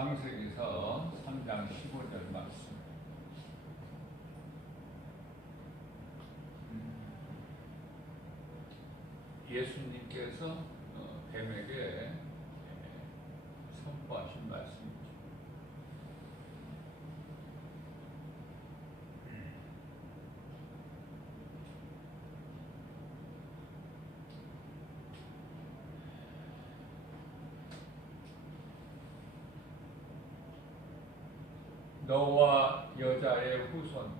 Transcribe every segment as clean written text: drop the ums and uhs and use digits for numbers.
창세기서 3장 15절 말씀. 예수님께서 뱀에게 선포하신 말씀이죠. 너와 여자의 후손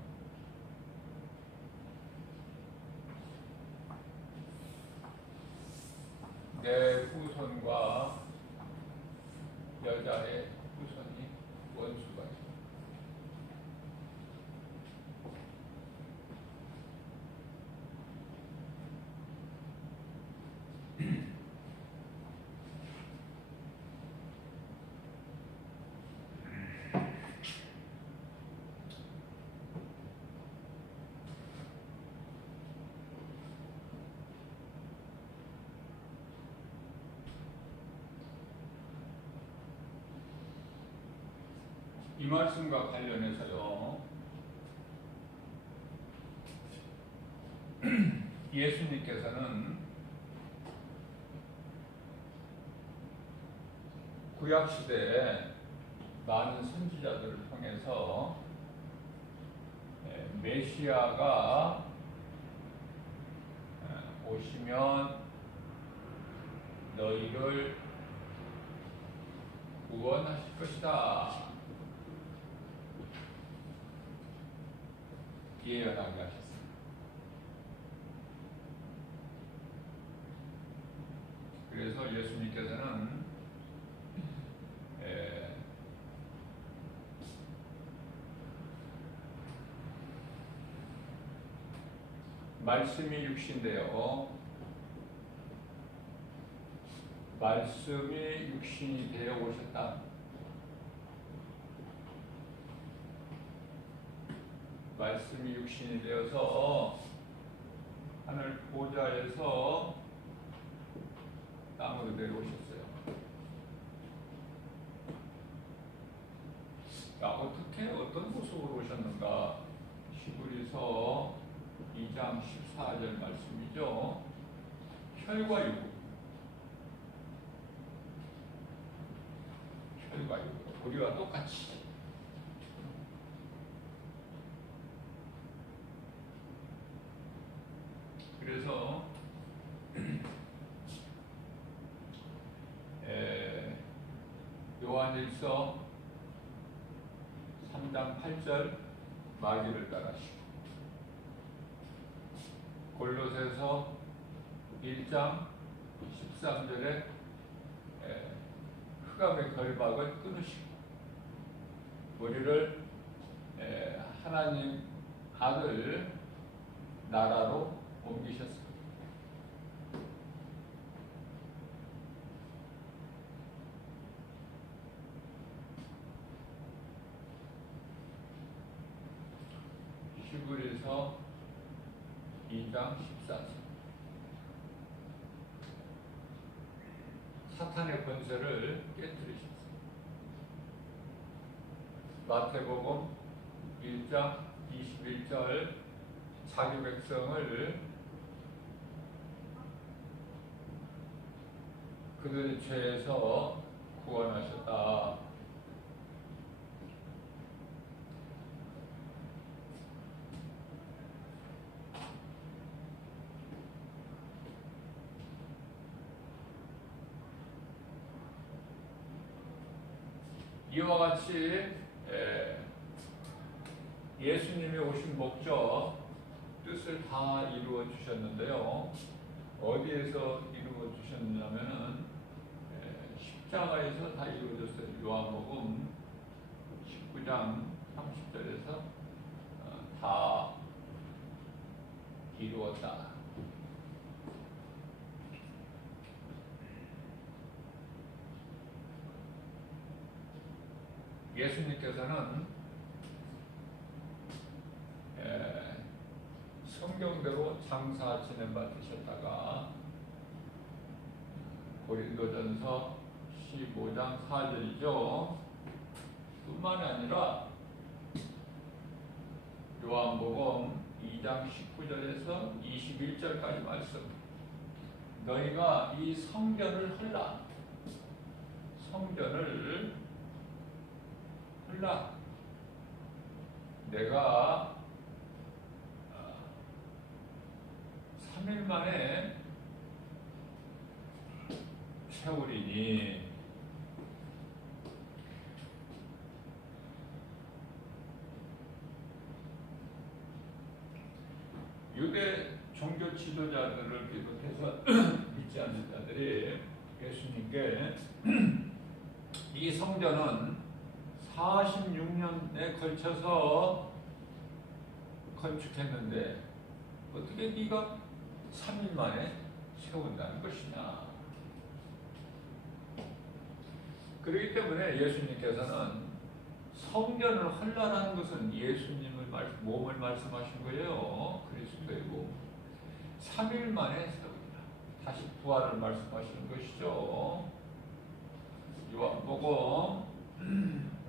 내 후손과 여자의 후손이 원수가 있다. 이 말씀과 관련해서요, 예수님께서는 구약시대에 많은 선지자들을 통해서 메시아가 오시면 너희를 구원하실 것이다 예언하게 하셨습니다. 그래서 예수님께서는 말씀이 육신되어 말씀이 육신이 되어 오셨다. 말씀이 육신이 되어서 하늘 보좌에서 땅으로 내려오셨어요. 어떻게 어떤 모습으로 오셨는가? 히브리서 2장 14절 말씀이죠. 혈과 육, 혈과 육, 우리와 똑같이 그래서 요한일서 3장 8절 마귀를 따라시고 골로새서 1장 13절에 흑암의 결박을 끊으시고 우리를 하나님 아들 나라로 옮기셨습니다. 히브리서 2장 14절 사탄의 권세를 깨뜨리셨습니다. 마태복음 1장 21절 자기 백성을 그들의 죄에서 구원하셨다. 이와 같이 예수님이 오신 목적, 뜻을 다 이루어 주셨는데요. 어디에서 이루어 주셨냐면은 십자가에서 다 이루어졌어요. 요한복음 19장 30절에서 다 이루었다. 예수님께서는 성경대로 장사 지내받으셨다가 고린도전서 15장 4절이죠. 뿐만이 아니라 요한복음 2장 19절에서 21절까지 말씀. 너희가 이 성전을 헐라. 성전을 헐라. 내가 3일 만에 세우리니. 유대 종교 지도자들을 비롯해서 믿지 않는 자들이 예수님께 이 성전은 46년에 걸쳐서 건축했는데 어떻게 네가 3일 만에 세운다는 것이냐. 그렇기 때문에 예수님께서는 성전을 헐라라는 것은 예수님을 몸을 말씀하신 거예요. 그리스도이고 3일 만에 세우리라. 다시 부활을 말씀하시는 것이죠. 요한복음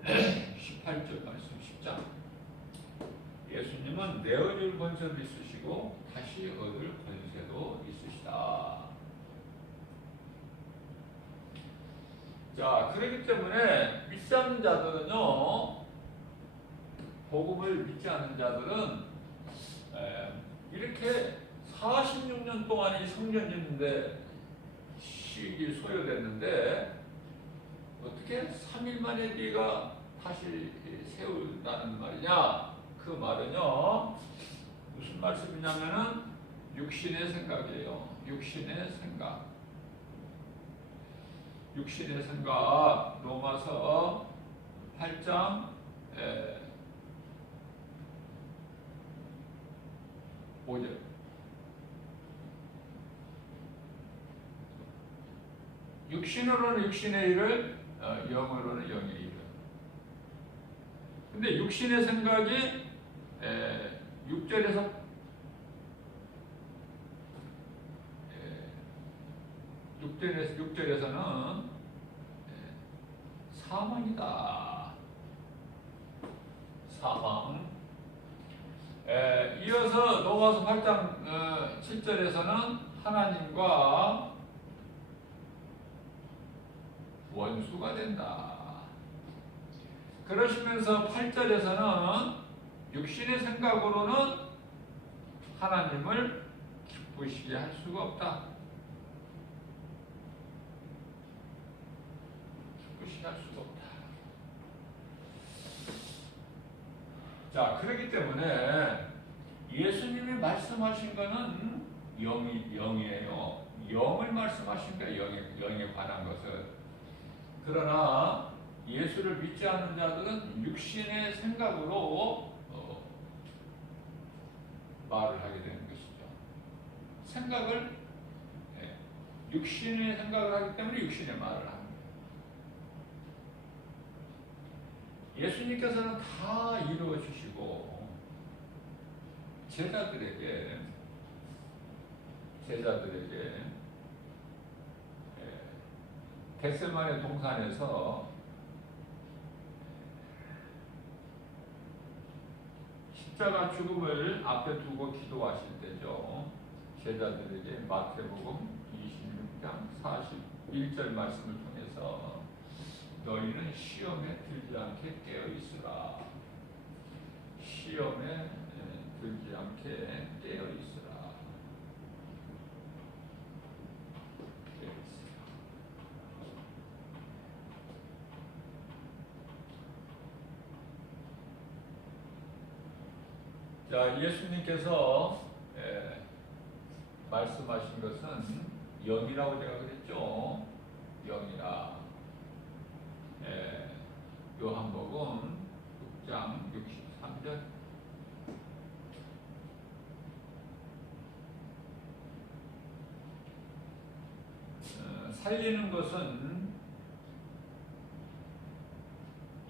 18절 말씀 10장. 예수님은 내어줄 권세도 있으시고 다시 얻을 권세도 있으시다. 자, 그렇기 때문에 믿지 않는 자들은요, 복음을 믿지 않는 자들은 이렇게 46년 동안 이 성전 짓는데 시기 소요됐는데 어떻게 3일 만에 네가 다시 세운다는 말이냐? 그 말은요, 무슨 말씀이냐면은 육신의 생각이에요. 육신의 생각. 육신의 생각. 로마서 8장 5절. 육신으로는 육신의 일을, 영으로는 영의 일을. 근데 육신의 생각이 6절에서 6절에서는 사망이다. 사망. 이어서 로마서 8장 7절에서는 하나님과 원수가 된다. 그러시면서 8절에서는 육신의 생각으로는 하나님을 기쁘시게 할 수가 없다. 기쁘시게 할 수가 없다. 자, 그렇기 때문에 예수님이 말씀하신 것은 영이에요. 영을 말씀하신 거예요. 영에 관한 것을. 그러나 예수를 믿지 않는 자들은 육신의 생각으로 말을 하게 되는 것이죠. 생각을, 육신의 생각을 하기 때문에 육신의 말을 합니다. 예수님께서는 다 이루어 주시고 제자들에게 겟세마네 동산에서 십자가 죽음을 앞에 두고 기도하실 때죠. 제자들에게 마태복음 26장 41절 말씀을 통해서 너희는 시험에 들지 않게 깨어 있으라. 시험에 들지 않게 깨어 있으라. 자, 예수님께서 말씀하신 것은 영이라고 제가 그랬죠. 영이라. 요한복음 6장 63절. 살리는 것은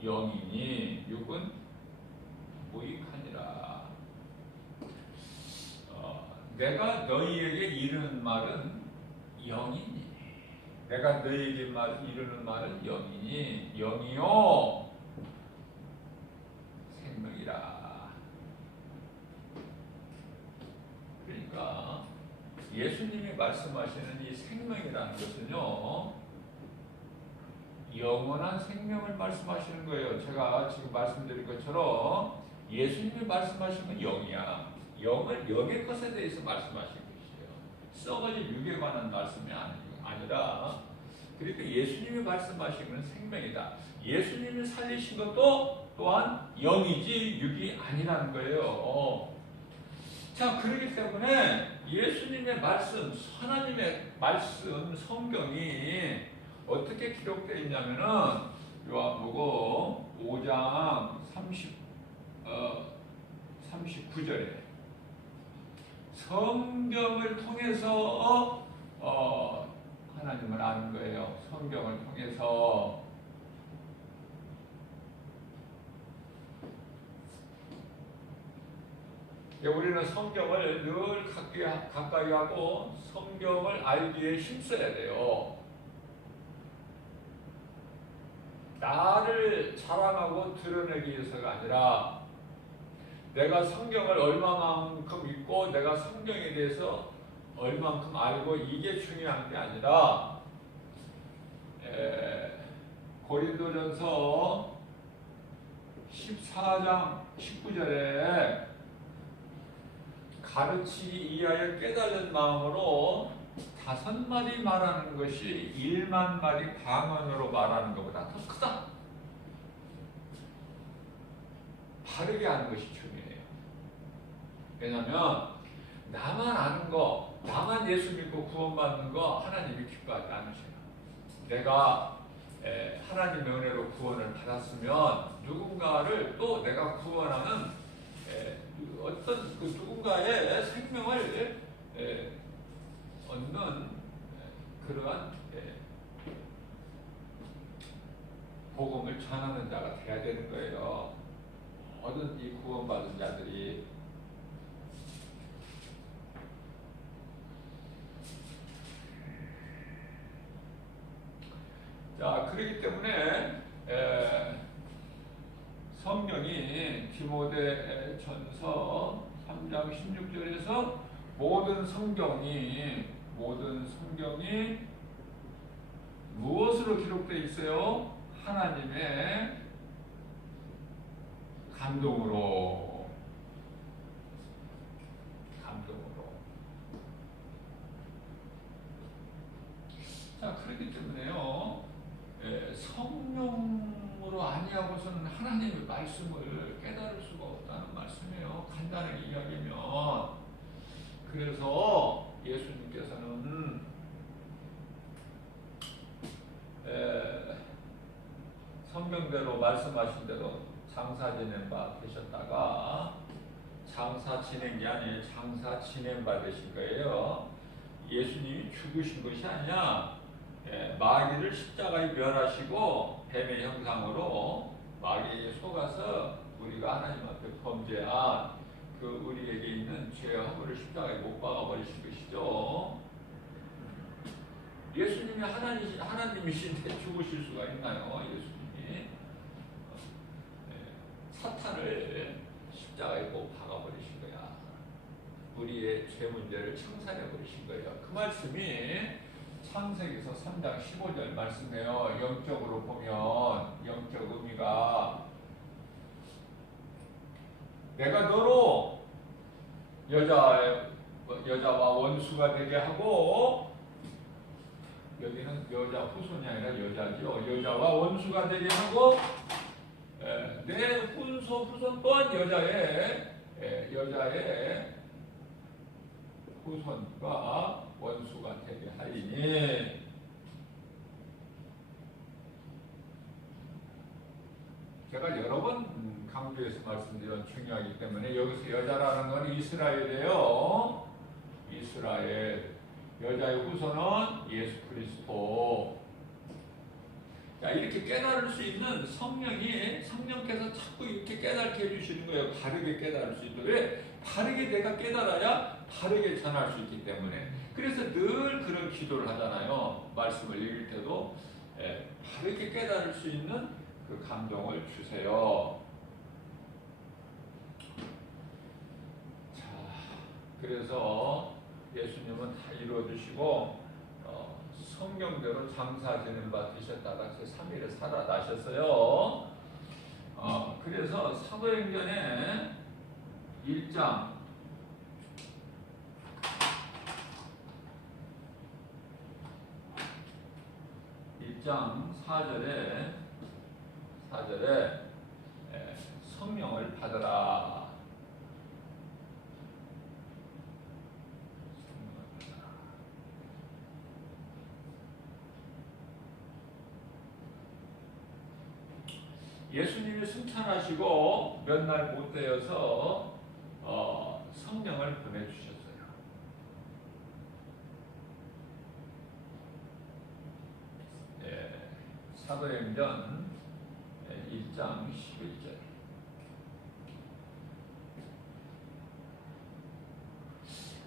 영이니 육은 무익하니라. 내가 너희에게 이르는 말은 영이니. 내가 너희에게 이르는 말은 영이니. 영이요. 생명이라. 그러니까 예수님이 말씀하시는 이 생명이라는 것은요, 영원한 생명을 말씀하시는 거예요. 제가 지금 말씀드린 것처럼 예수님이 말씀하신 건 영이야. 영의 것에 대해서 말씀하신 것이에요. 썩어질 육에 관한 말씀이 아니라, 그러니까 예수님이 말씀하신 것은 생명이다. 예수님이 살리신 것도 또한 영이지 육이 아니라는 거예요. 자, 그렇기 때문에 예수님의 말씀, 하나님의 말씀, 성경이 어떻게 기록되어 있냐면은 요한복음 5장 39절에 성경을 통해서 하나님을 아는 거예요. 성경을 통해서. 우리는 성경을 늘 가까이 하고 성경을 알기에 힘써야 돼요. 나를 자랑하고 드러내기 위해서가 아니라 내가 성경을 얼마만큼 읽고 내가 성경에 대해서 얼만큼 알고 이게 중요한 게 아니라 고린도전서 14장 19절에 가르치기 이하여 깨달은 마음으로 5마디 말하는 것이 1만 마디 방언으로 말하는 것보다 더 크다. 바르게 하는 것이 중요해요. 왜냐하면 나만 아는 거, 나만 예수 믿고 구원받는 거 하나님이 기뻐하지 않으셔요. 내가 하나님의 은혜로 구원을 받았으면 누군가를 또 내가 구원하는 어떤 그 누군가의 생명을 얻는 그러한 복음을 전하는 자가 돼야 되는 거예요. 모든 이 구원받은 자들이. 자, 그렇기 때문에 성경이 디모데전서 3장 16절에서 모든 성경이 무엇으로 기록되어 있어요? 하나님의 감동으로. 자, 그렇기 때문에요, 성령으로 아니하고서는 하나님의 말씀을 깨달을 수가 없다는 말씀이에요. 간단하게 이야기하면. 그래서 예수님께서는 성경대로 말씀하신 대로 장사 지낸 바 되셨다가 장사 지낸 게 아니에요. 장사 지낸 바 되신 거예요. 예수님이 죽으신 것이 아니야. 마귀를 십자가에 멸하시고 뱀의 형상으로 마귀에 속아서 우리가 하나님 앞에 범죄한 그 우리에게 있는 죄의 허물을 십자가에 못 박아버리신 것이죠. 예수님이 하나님이신데 죽으실 수가 있나요? 예수님이 사탄을 십자가에 못 박아버리신 거야. 우리의 죄 문제를 청산해버리신 거예요. 그 말씀이 창세기서 3장 15절 말씀이에요. 영적으로 보면 영적 의미가 내가 너로 여자와 원수가 되게 하고, 여기는 여자 후손이 아니라 여자죠. 여자와 원수가 되게 하고 내 후손 또한 여자의 후손과 원수가 되게 하리니. 제가 여러 번 강조해서 말씀드린 중요하기 때문에 여기서 여자라는 건 이스라엘이에요. 이스라엘. 여자의 후손은 예수 그리스도. 자, 이렇게 깨달을 수 있는 성령께서 자꾸 이렇게 깨닫게 해주시는 거예요. 바르게 깨달을 수 있도록. 왜? 바르게 내가 깨달아야 바르게 전할 수 있기 때문에. 그래서 늘 그런 기도를 하잖아요. 말씀을 읽을 때도 바르게 깨달을 수 있는 그 감동을 주세요. 그래서 예수님은 다 이루어주시고 성경대로 장사 지낸 바 되셨다가 제3일에 살아나셨어요. 그래서 사도행전에 1장 4절에 성령을 받으라. 예수님이 승천하시고 몇 날 못 되어서 성령을 보내주셨어요. 사도행전 1장 11절.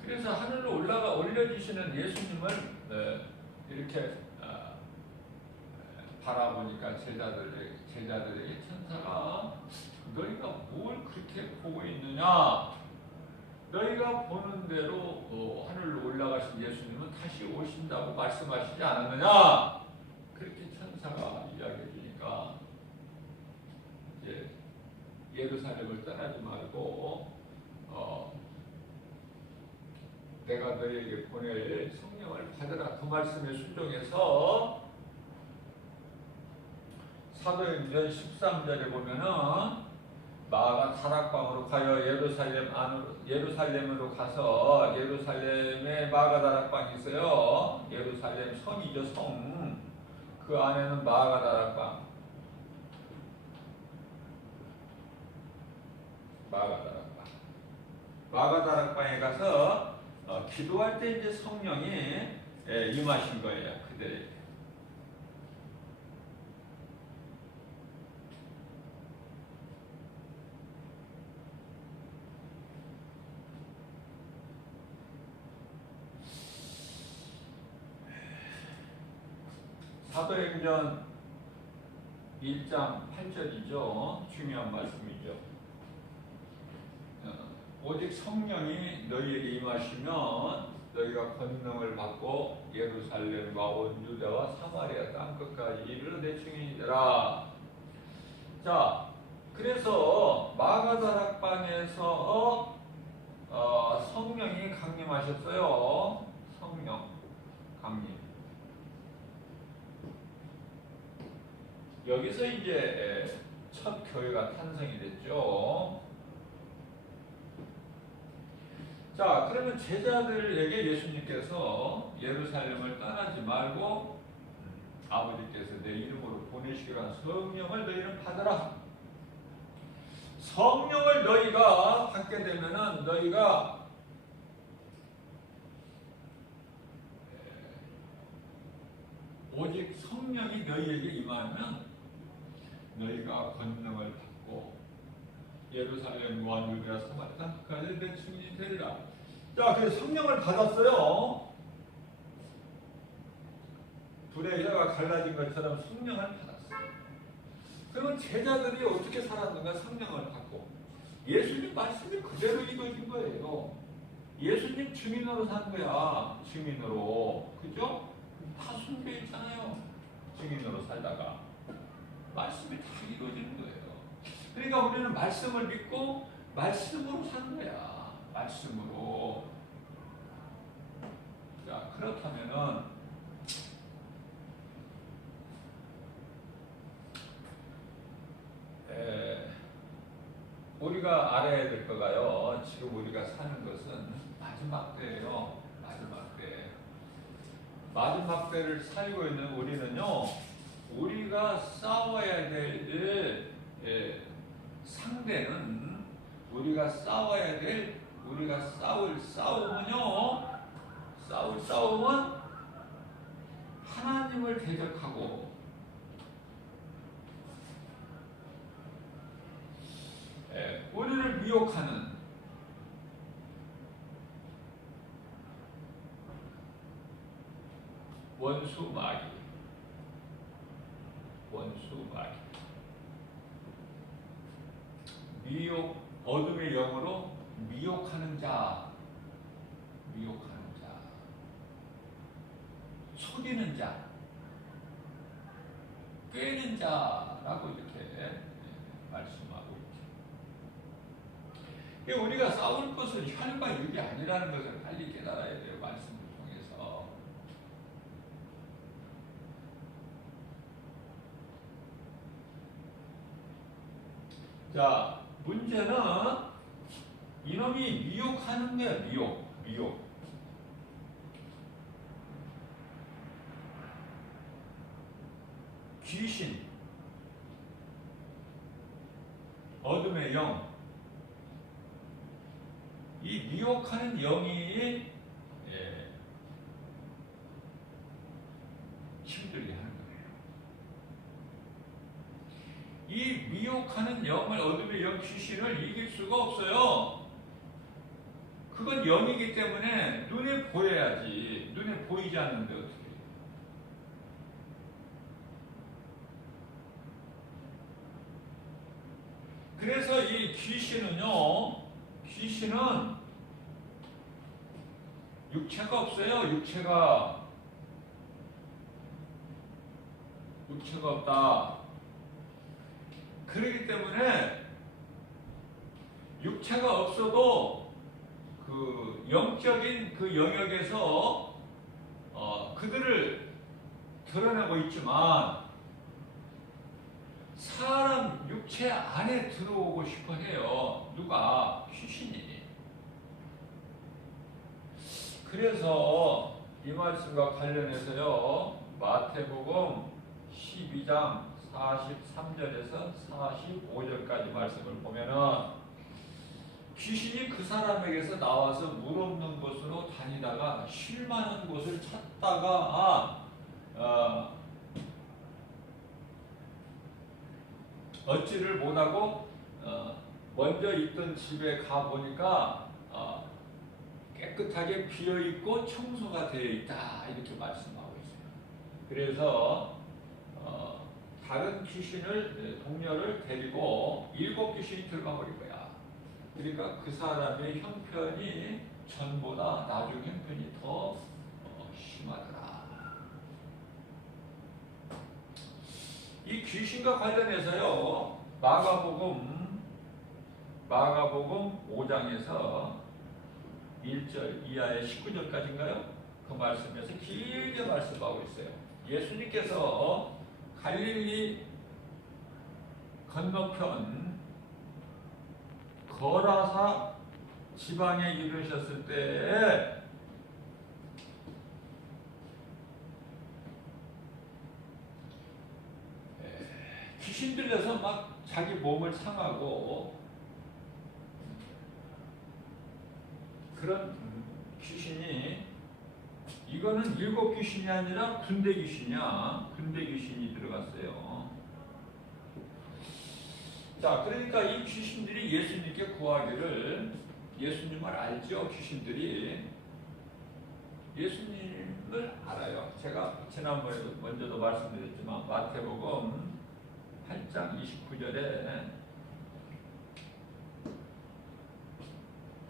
그래서 하늘로 올려주시는 예수님을 이렇게 바라보니까 제자들에게 천사가 너희가 뭘 그렇게 보고 있느냐? 너희가 보는 대로 하늘로 올라가신 예수님은 다시 오신다고 말씀하시지 않았느냐? 그렇게 천사가 이야기해 주니까 이제 예루살렘을 떠나지 말고 내가 너희에게 보낼 성령을 받으라. 그 말씀에 순종해서 사도행전 13절에 보면은 마가 다락방으로 가여 예루살렘으로 가서 예루살렘에 마가 다락방이 있어요. 예루살렘 성이죠, 성. 그 안에는 마가 다락방. 마가 다락방에 가서 기도할 때 이제 성령이 임하신 거예요, 그들에게. 사도행전 1장 8절이죠. 중요한 말씀이죠. 오직 성령이 너희에게 임하시면 너희가 권능을 받고 예루살렘과 온 유대와 사마리아 땅끝까지 이르러 내 증인이 되라. 자, 그래서 마가다락방에서 성령이 강림하셨어요. 성령 강림. 여기서 이제 첫 교회가 탄생이 됐죠. 자, 그러면 제자들에게 예수님께서 예루살렘을 떠나지 말고 아버지께서 내 이름으로 보내시기로 한 성령을 너희는 받으라. 성령을 너희가 받게 되면은 너희가 오직 성령이 너희에게 임하면 너희가 권능을 받고 예루살렘 온 유대와 사마리아 땅끝까지 내 증인이 되리라. 자, 그래서 성령을 받았어요. 둘의 혀가 갈라진 것처럼 성령을 받았어요. 그러면 제자들이 어떻게 살았는가? 성령을 받고 예수님 말씀이 그대로 이루어진 거예요. 예수님 증인으로 산 거야. 증인으로. 그죠? 다 숨겨 있잖아요. 증인으로 살다가 말씀이 다 이루어지는 거예요. 그러니까 우리는 말씀을 믿고 말씀으로 사는 거야. 말씀으로. 자, 그렇다면은 우리가 알아야 될 거가요. 지금 우리가 사는 것은 마지막 때예요. 마지막 때. 마지막 때를 살고 있는 우리는요. 우리가 싸워야 될 상대는 우리가 싸워야 될 우리가 싸울 싸움은요. 싸울 싸움은 하나님을 대적하고 우리를 미혹하는 원수 마귀. 미혹, 어둠의 영으로 미혹하는 자. 속이는 자, 꿰는 자라고 이렇게 말씀하고 있죠. 우리가 싸울 것은 혈과 육이 아니라는 것을 빨리 깨달아야 돼요. 말씀을 통해서. 자, 문제는 이놈이 미혹하는 거야. 미혹. 귀신, 어둠의 영, 이 미혹하는 영이 힘들게 하는 거예요. 이 미혹하는 영을, 어둠의 영, 귀신을 이길 수가 없어요. 그건 영이기 때문에 눈에 보여야지. 눈에 보이지 않는데 어떻게. 그래서 이 귀신은 육체가 없어요. 육체가 없다. 그렇기 때문에 육체가 없어도 그 영적인 그 영역에서 그들을 드러내고 있지만 사람 육체 안에 들어오고 싶어 해요. 누가? 귀신이. 그래서 이 말씀과 관련해서요, 마태복음 12장 43절에서 45절까지 말씀을 보면은 귀신이 그 사람에게서 나와서 물 없는 곳으로 다니다가 쉴 만한 곳을 찾다가 얻지를 못하고 먼저 있던 집에 가보니까 깨끗하게 비어있고 청소가 되어 있다, 이렇게 말씀하고 있어요. 그래서 다른 귀신을, 동료를 데리고 7 귀신이 들어가 버릴 거야. 그러니까 그 사람의 형편이 전보다 나중 형편이 더 심하더라. 이 귀신과 관련해서요, 마가복음 5장에서 1절 이하의 19절까지인가요? 그 말씀에서 길게 말씀하고 있어요. 예수님께서 갈릴리 건너편 거라사 지방에 이르셨을 때 귀신 들려서 막 자기 몸을 상하고 그런 귀신이, 이거는 7 귀신이 아니라 군대 귀신이야. 군대 귀신이 들어갔어요. 자, 그러니까 이 귀신들이 예수님께 구하기를, 예수님을 알죠? 귀신들이 예수님을 알아요. 제가 지난번에 먼저도 말씀드렸지만 마태복음 8장 29절에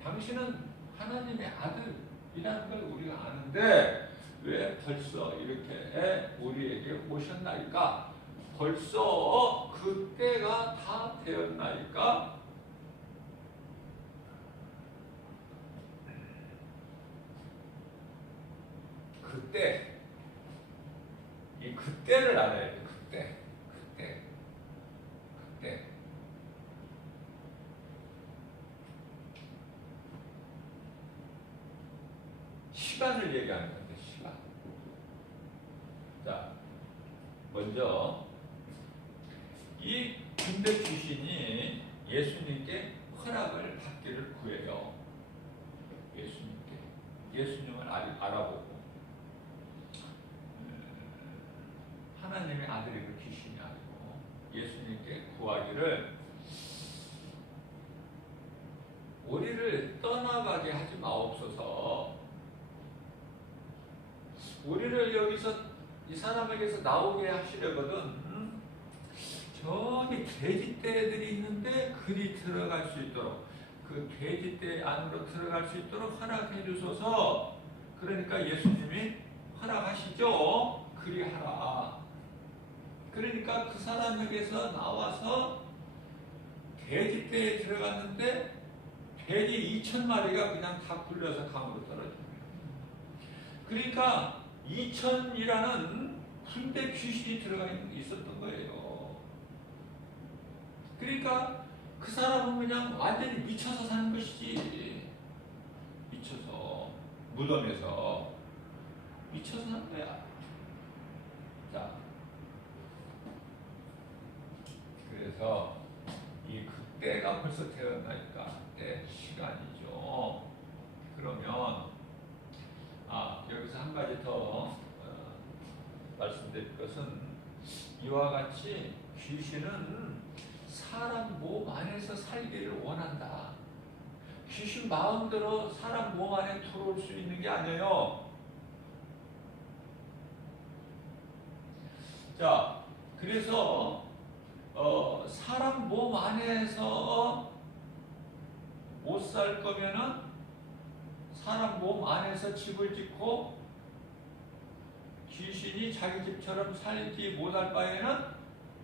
당신은 하나님의 아들이라는 걸 우리가 아는데 왜 벌써 이렇게 우리에게 오셨나이까? 벌써 그때가 다 되었나이까? 그때, 이 그때를 알아야 돼. 그때. 시간을 얘기하는 건데, 시간. 자, 먼저 이 군대 귀신이 예수님께 허락을 받기를 구해요. 예수님을 알아보고 하나님의 아들이 그 귀신이 아니고 예수님께 구하기를, 우리를 떠나가게 하지 마옵소서. 우리를 여기서 이 사람에게서 나오게 하시려거든. 저기 돼지떼들이 있는데 그리 들어갈 수 있도록, 그 돼지떼 안으로 들어갈 수 있도록 허락해 주소서. 그러니까 예수님이 허락하시죠. 그리하라. 그러니까 그 사람에게서 나와서 돼지떼에 들어갔는데 돼지 2,000마리가 그냥 다 굴려서 강으로 떨어집니다. 그러니까 2,000이라는 군대 귀신이 들어가 있었던 거예요. 그러니까 그 사람은 그냥 완전히 미쳐서 사는 것이지. 미쳐서 무덤에서 미쳐서 사는 거야. 자, 그래서 이 그때가 벌써 되었나니까 그때 시간이죠. 그러면 여기서 한 가지 더 말씀드릴 것은 이와 같이 귀신은 사람 몸 안에서 살기를 원한다. 귀신 마음대로 사람 몸 안에 들어올 수 있는 게 아니에요. 자, 그래서 사람 몸 안에서 못 살 거면은 사람 몸 안에서 집을 짓고 귀신이 자기 집처럼 살지 못할 바에는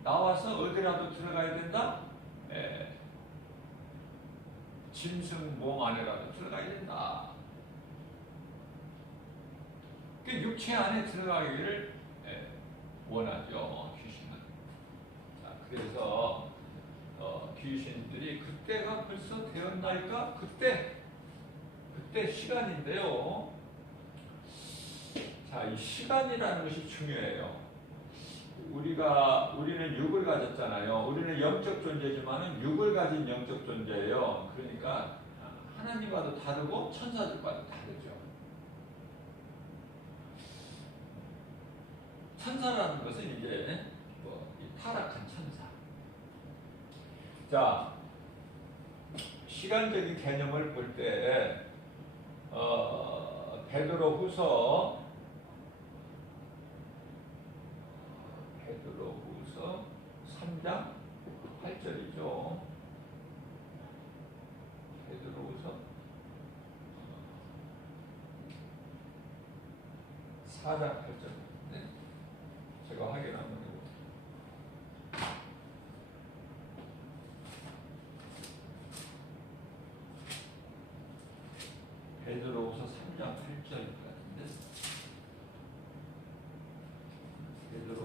나와서 어디라도 들어가야 된다? 짐승 몸 안에라도 들어가야 된다. 그 육체 안에 들어가기를 원하죠, 귀신은. 자, 그래서 귀신들이 그때가 벌써 되었나이까? 그때 시간인데요. 자, 이 시간이라는 것이 중요해요. 우리는 육을 가졌잖아요. 우리는 영적 존재지만은 육을 가진 영적 존재예요. 그러니까 하나님과도 다르고 천사들과도 다르죠. 천사라는 것은 이제 이 타락한 천사. 자, 시간적인 개념을 볼 때 베드로후서 3장 8절이죠. 베드로후서 4장 8절. 네. 제가 확인 한번 해볼게요. 베드로후서 3장 8절인 것 같은데. 베드로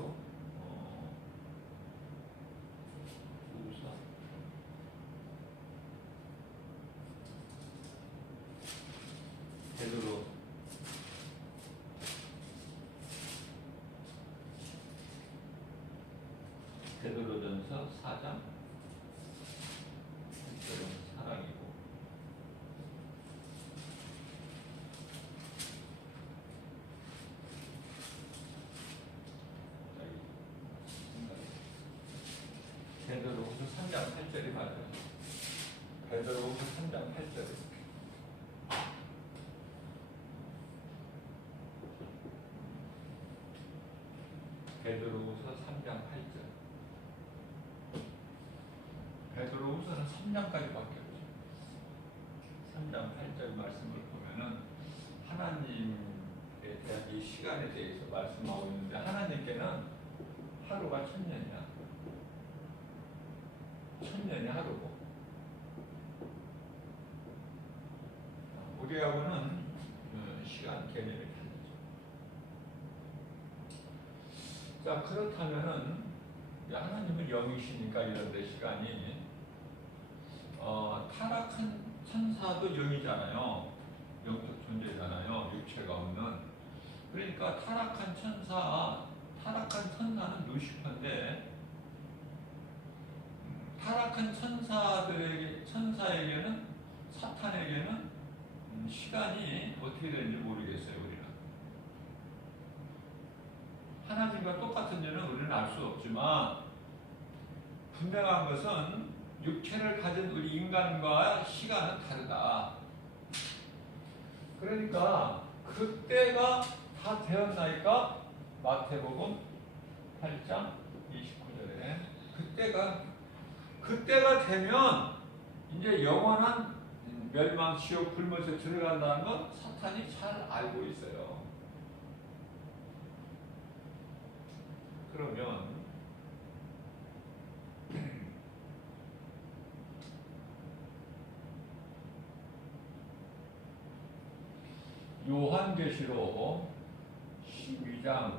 베드로전서 4장 1절은 사랑이고 베드로후서 3장 8절이 맞아요. 베드로후서 3장 8절. 베드로후서 3장 8절. 베드로후서는 3장까지밖에 없죠. 3장 8절 말씀을 보면은 하나님에 대한 이 시간에 대해서 말씀하고 있는데 하나님께는 하루가 1000년이야. 1000년이 하루고 우리하고는 시간 개념이 다르죠. 자, 그렇다면은 하나님은 영이시니까 이런데 시간이 타락한 천사도 영이잖아요. 영적 존재잖아요. 육체가 없는. 그러니까 타락한 천사는 루시퍼인데 타락한 천사에게는 사탄에게는 시간이 어떻게 되는지 모르겠어요. 우리는 하나님과 똑같은 점은 우리는 알 수 없지만 분명한 것은 육체를 가진 우리 인간과 시간은 다르다. 그러니까 그때가 다 되었나이까? 마태복음 8장 29절에 그때가 되면 이제 영원한 멸망, 지옥, 불못에 들어간다는 건 사탄이 잘 알고 있어요. 요한계시록 12장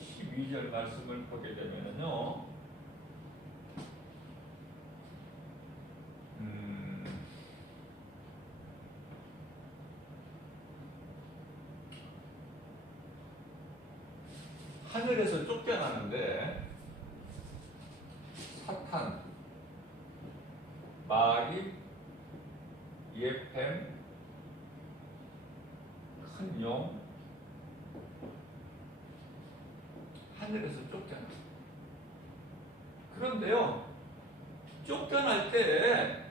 12절 말씀을 보게 되면요. 하늘에서 쫓겨나는데 사탄, 마귀, 예뱀, 큰 용, 하늘에서 쫓겨나. 그런데요, 쫓겨날 때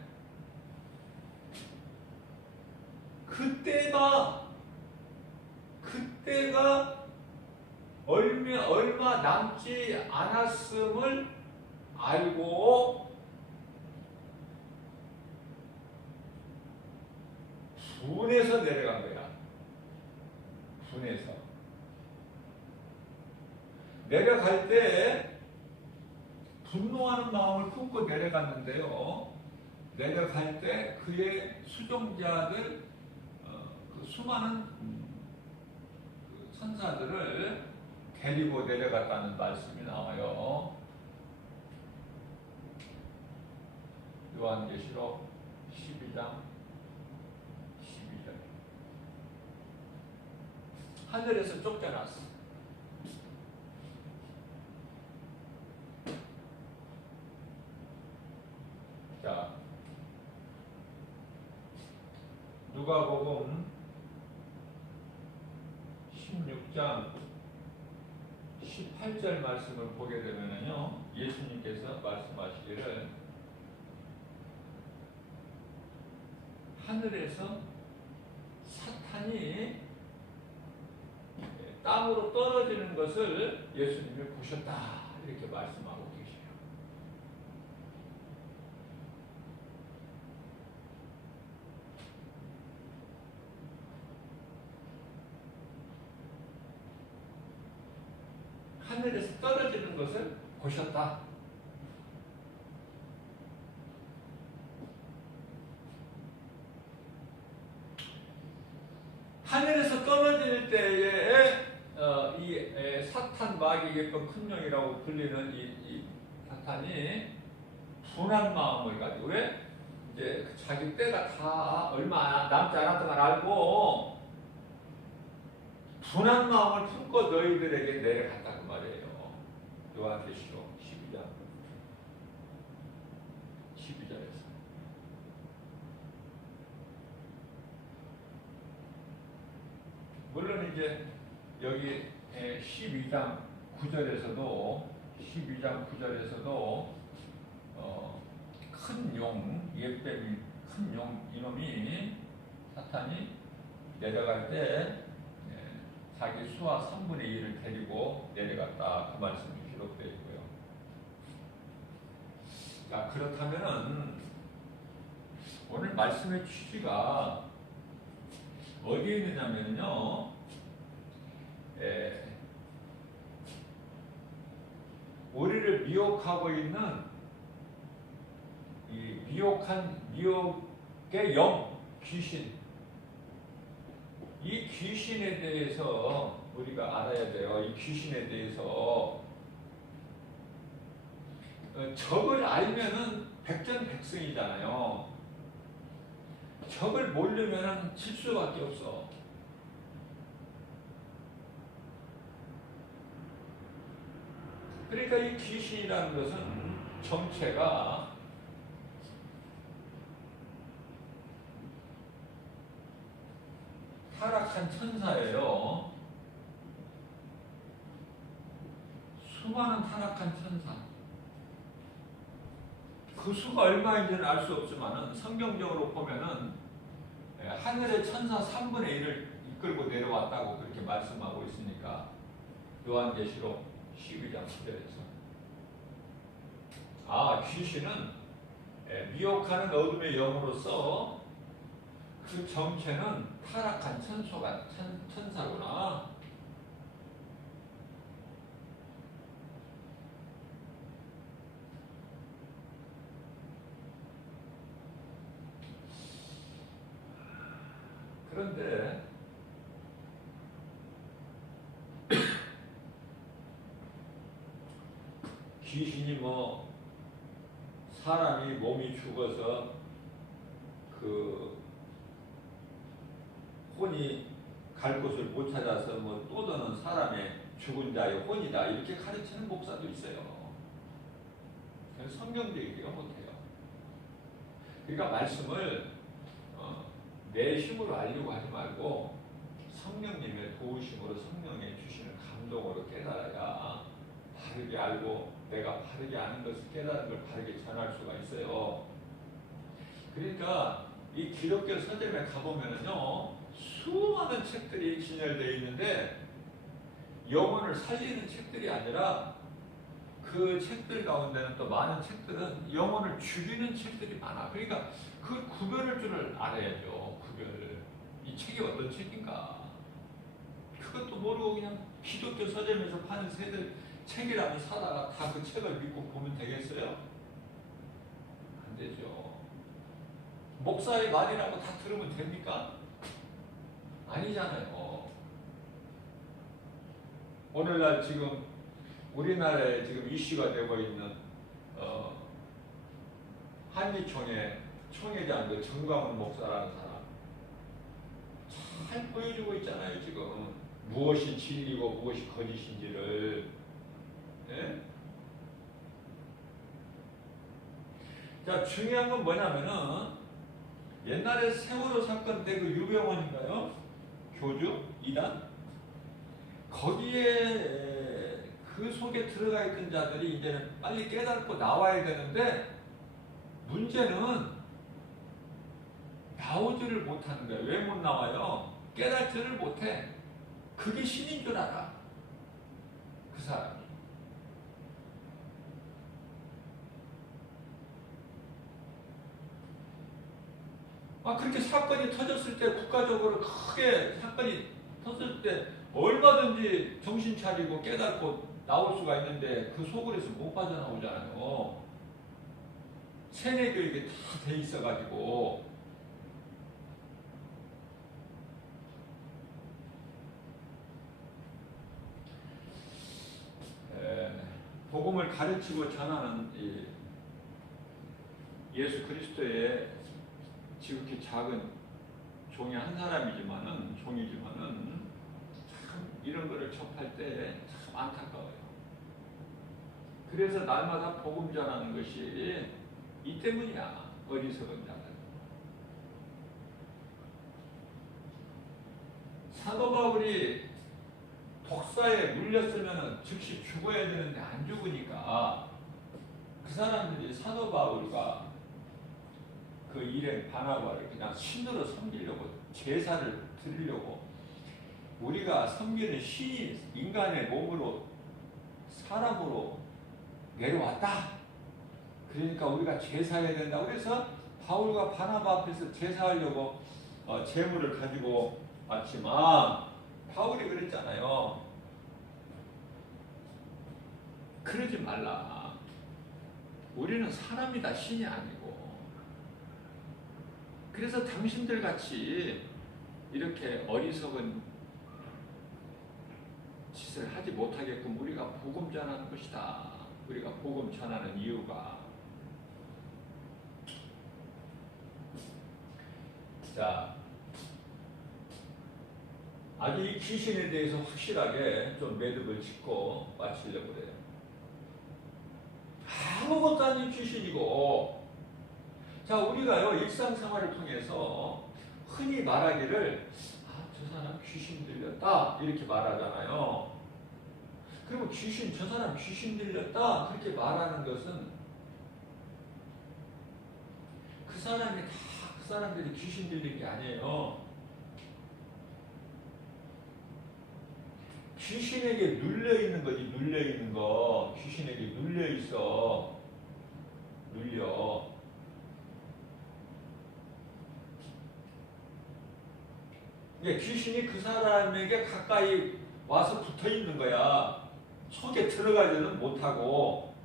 그때가 얼마 남지 않았음을 알고 분해서 내려간 거야. 분해서 내려갈 때 분노하는 마음을 품고 내려갔는데요. 내려갈 때 그의 수종자들, 그 수많은 그 천사들을 데리고 내려갔다는 말씀이 나와요. 요한계시록 12장 12절. 하늘에서 쫓겨났어. 자, 누가복음 16장 18절 말씀을 보게 되면요, 예수님께서 말씀하시기를 하늘에서 사탄이 땅으로 떨어지는 것을 예수님이 보셨다, 이렇게 말씀하고 계세요. 하늘에서 떨어지는 것을 보셨다. 하늘에서 떨어질 때에 이 사탄, 마귀, 예쁜 큰 영이라고 불리는 이 사탄이 분한 마음을 가지고, 왜? 이제 자기 때가 다 얼마 남지 않았던 걸 알고 분한 마음을 품고 너희들에게 내려갔다, 그 말이에요. 요한계시록 12장 12절에서. 물론 이제 여기 12장 9절에서도 큰 용, 예뱀이 큰 용, 이놈이 사탄이 내려갈 때 자기 수와 3분의 1을 데리고 내려갔다, 그 말씀이 기록되어 있고요. 자, 그렇다면은 오늘 말씀의 취지가 어디에 있느냐면요, 우리를 미혹하고 있는 이 미혹의 영, 귀신, 이 귀신에 대해서 우리가 알아야 돼요. 이 귀신에 대해서 적을 알면은 백전백승이잖아요. 적을 모르면은 질 수밖에 없어. 그러니까 이 귀신이라는 것은 정체가 타락한 천사예요. 수많은 타락한 천사. 그 수가 얼마인지는 알 수 없지만은 성경적으로 보면은 하늘의 천사 3분의 1을 이끌고 내려왔다고 그렇게 말씀하고 있으니까, 요한계시록 12장 10절에서 귀신은 미혹하는 어둠의 영으로서 그 정체는 타락한 천사구나. 그런데 귀신이 뭐 사람이 몸이 죽어서 그 혼이 갈 곳을 못 찾아서 뭐 또 더는 사람의 죽은 자의 혼이다 이렇게 가르치는 목사도 있어요. 성경도 얘기가 못해요. 그러니까 말씀을 내 힘으로 알려고 하지 말고 성령님의 도우심으로 성령의 주시는 감동으로 깨달아야 바르게 알고 내가 바르게 아는 것을 깨달은 걸 바르게 전할 수가 있어요. 그러니까 이 기독교 서점에 가보면은요 수많은 책들이 진열되어 있는데 영혼을 살리는 책들이 아니라 그 책들 가운데는 또 많은 책들은 영혼을 죽이는 책들이 많아. 그러니까 그 구별할 줄을 알아야죠. 구별을. 이 책이 어떤 책인가. 그것도 모르고 그냥 기독교 서점에서 파는 책이라면 사다가 다 그 책을 믿고 보면 되겠어요? 안 되죠. 목사의 말이라고 다 들으면 됩니까? 아니잖아요. 오늘날 지금 우리나라에 지금 이슈가 되고 있는 한미총회 총회장 그 정광훈 목사라는 사람 잘 보여주고 있잖아요. 지금 무엇이 진리고 무엇이 거짓인지를. 예? 자, 중요한 건 뭐냐면은 옛날에 세월호 사건 때 그 유병원인가요? 교주 이단 거기에 그 속에 들어가 있던 자들이 이제는 빨리 깨닫고 나와야 되는데 문제는 나오지를 못하는 거예요. 왜 못 나와요? 깨닫지를 못해. 그게 신인 줄 알아. 그 사람이. 그렇게 사건이 터졌을 때 국가적으로 크게 사건이 터졌을 때 얼마든지 정신 차리고 깨닫고 나올 수가 있는데 그 속으로서 못 빠져나오잖아요. 세뇌 교육이 다 돼 있어가지고. 복음을 가르치고 전하는 이 예수 그리스도의 지극히 작은 종이 한 사람이지만은 참 이런 거를 접할 때 참 안타까워요. 그래서 날마다 복음 전하는 것이 이 때문이야. 어리석은 자들. 사도 바울이 독사에 물렸으면 즉시 죽어야 되는데 안 죽으니까 그 사람들이 사도 바울과 그 일행 바나바를 그냥 신으로 섬기려고 제사를 드리려고 우리가 섬기는 신이 인간의 몸으로 사람으로 내려왔다. 그러니까 우리가 제사해야 된다. 그래서 바울과 바나바 앞에서 제사하려고 제물을 가지고 왔지만 바울이 그랬잖아요. 그러지 말라. 우리는 사람이다. 신이 아니고. 그래서 당신들 같이 이렇게 어리석은 짓을 하지 못하게끔 우리가 복음 전하는 것이다. 우리가 복음 전하는 이유가. 자, 아주 이 귀신에 대해서 확실하게 좀 매듭을 짓고 마치려고 그래요. 아무것도 아닌 귀신이고, 자, 우리가요, 일상생활을 통해서 흔히 말하기를, 저 사람 귀신 들렸다, 이렇게 말하잖아요. 그리고 저 사람 귀신 들렸다, 그렇게 말하는 것은 그 사람이 다 그 사람들이 귀신 들린 게 아니에요. 귀신에게 눌려있는 거지, 눌려있는 거. 귀신에게 눌려있어. 눌려. 귀신이 그 사람에게 가까이 와서 붙어 있는 거야. 속에 들어가지는 못하고.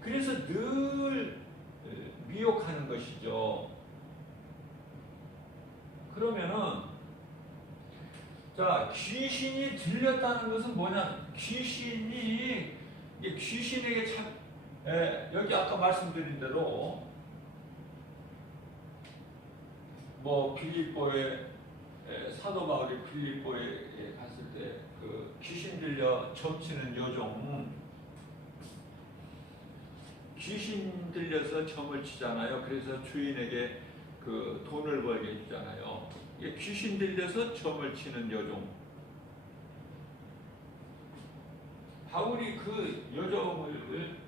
그래서 늘 미혹하는 것이죠. 그러면은, 자, 귀신이 들렸다는 것은 뭐냐? 귀신이 이게 귀신에게 참 여기 아까 말씀드린 대로 뭐 빌립보에 사도 바울이 빌립보에 갔을 때 그 귀신 들려 점치는 요종, 귀신 들려서 점을 치잖아요. 그래서 주인에게 그 돈을 벌게 해주잖아요. 이게 귀신 들려서 점을 치는 요종. 바울이 그 요정을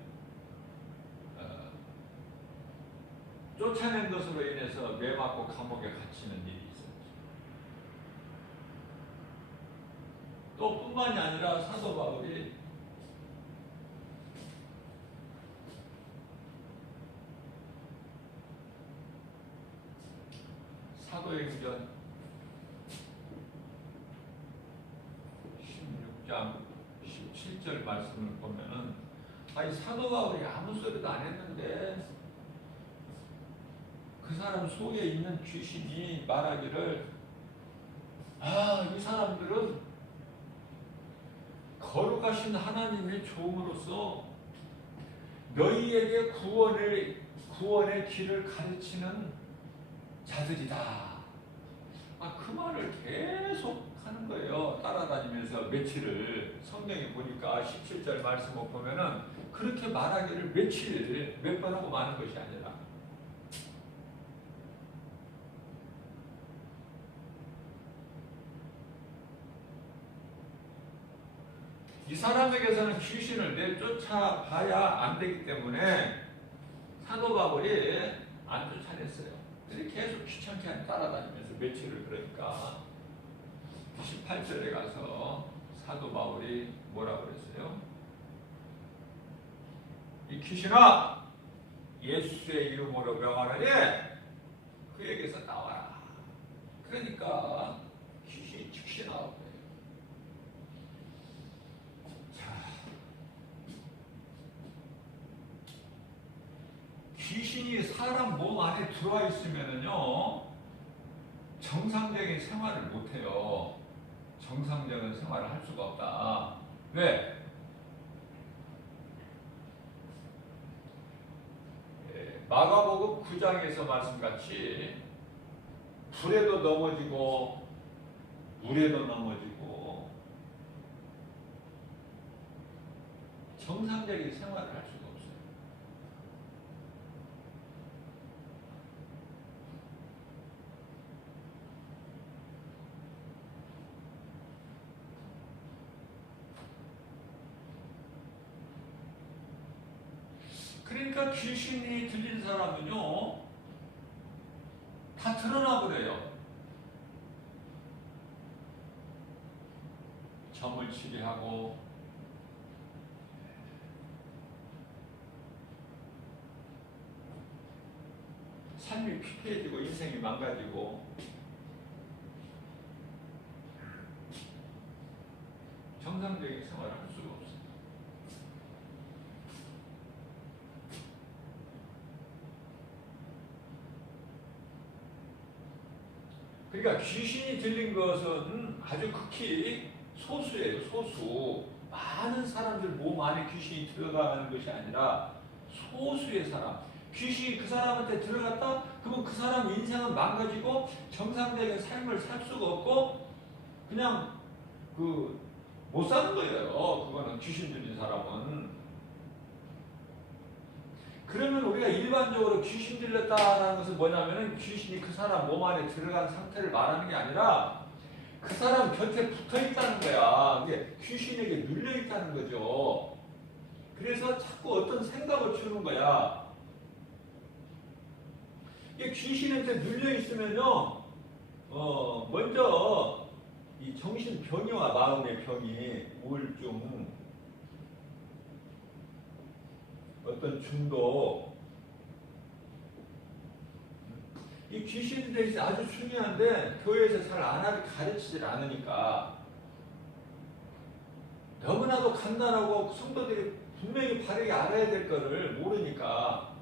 쫓아낸 것으로 인해서 매맞고 감옥에 갇히는 일이 있었죠. 또 뿐만이 아니라 사도 바울이 사도행전 16장 17절 말씀을 보면은 아니 사도 바울이 아무 소리도 안 했는데 그 사람 속에 있는 귀신이 말하기를 이 사람들은 거룩하신 하나님의 종으로서 너희에게 구원의 길을 가르치는 자들이다. 그 말을 계속 하는 거예요. 따라다니면서 며칠을 성경에 보니까 17절 말씀을 보면은 그렇게 말하기를 며칠 몇 번 하고 마는 것이 아니라 이 사람에게서는 귀신을 내쫓아 봐야 안 되기 때문에 사도 바울이 안 쫓아냈어요. 근데 계속 귀찮게 따라다니면서 며칠을 그러니까 18절에 가서 사도 바울이 뭐라고 그랬어요? 이 귀신아 예수의 이름으로 명하노니 그에게서 나와라. 그러니까 귀신이 즉시 나오고 귀신이 사람 몸 안에 들어와 있으면은요, 정상적인 생활을 못해요. 정상적인 생활을 할 수가 없다. 왜? 마가복음 9장에서 말씀같이 불에도 넘어지고 물에도 넘어지고 정상적인 생활을 할 수가 없어요. 그러니까 귀신이 들린 사람은요, 다 드러나 버려요. 점을 치게 하고, 삶이 피폐해지고 인생이 망가지고, 정상적인 생활을 할 수가 없어요. 그러니까 귀신이 들린 것은 아주 극히 소수예요. 소수. 많은 사람들 몸 안에 귀신이 들어가는 것이 아니라 소수의 사람. 귀신이 그 사람한테 들어갔다? 그러면 그 사람 인생은 망가지고 정상적인 삶을 살 수가 없고 그냥 못 사는 거예요. 그거는 귀신 들린 사람은. 그러면 우리가 일반적으로 귀신 들렸다는 것은 뭐냐면은 귀신이 그 사람 몸 안에 들어간 상태를 말하는 게 아니라 그 사람 곁에 붙어 있다는 거야. 이게 귀신에게 눌려 있다는 거죠. 그래서 자꾸 어떤 생각을 주는 거야. 이게 귀신한테 눌려 있으면요, 먼저 이 정신병이와 마음의 병이 우울증, 어떤 중독, 이 귀신에 대해서 아주 중요한데 교회에서 잘 가르치질 않으니까 너무나도 간단하고 성도들이 분명히 바르게 알아야 될 거를 모르니까